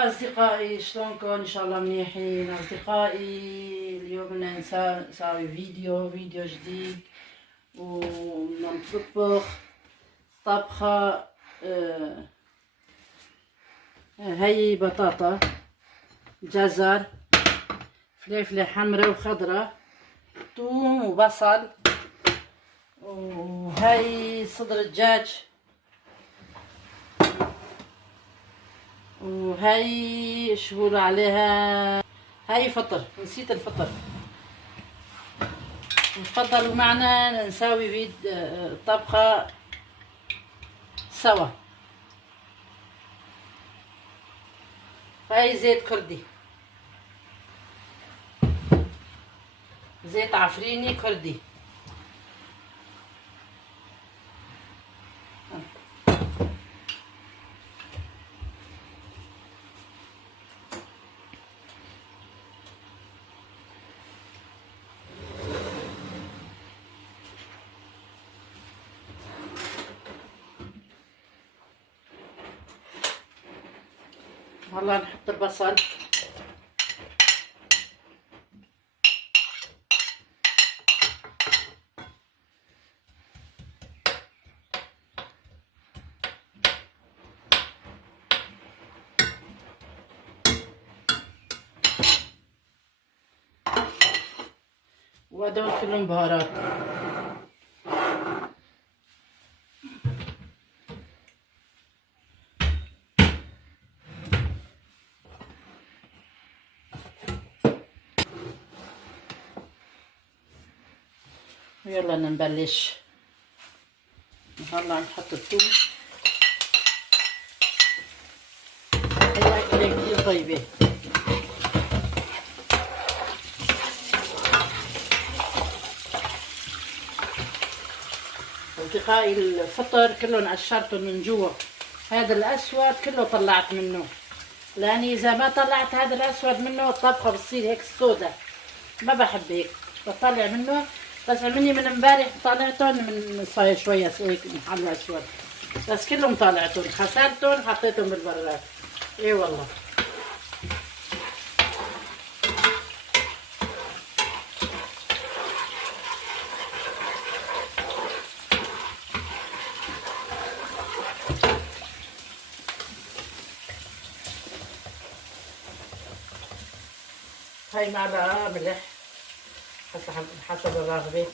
أصدقائي شلونكم؟ إن شاء الله منيحين. أصدقائي اليوم بدنا نساوي فيديو جديد ونطبخ طبخة. هي بطاطا، جزر، فلفلة حمراء وخضراء، ثوم وبصل، وهي صدر الدجاج، وهي شو عليها، هاي فطر، نسيت الفطر. تفضلوا معنا نساوي طبخة سوا. هاي زيت كردي، زيت عفريني كردي. هلا نحط البصل، وهدول كلهم بهارات. ويلا نبلش. هلا نحط الثوم. هي أكلة كتير طيبة. أصدقائي الفطر كلهم قشرتهم من جوا، هذا الأسود كله طلعت منه، لأني إذا ما طلعت هذا الأسود منه الطبخة بتصير هيك سودة، ما بحب هيك، بطلع منه. بس عملني من امبارح طلعتهم من صاير شوية هيك محل أسود، بس كلهم طلعتهم، غسلتهم حطيتهم بالبراد. إيه والله. هاي معلقة ملح حسب الرغبة.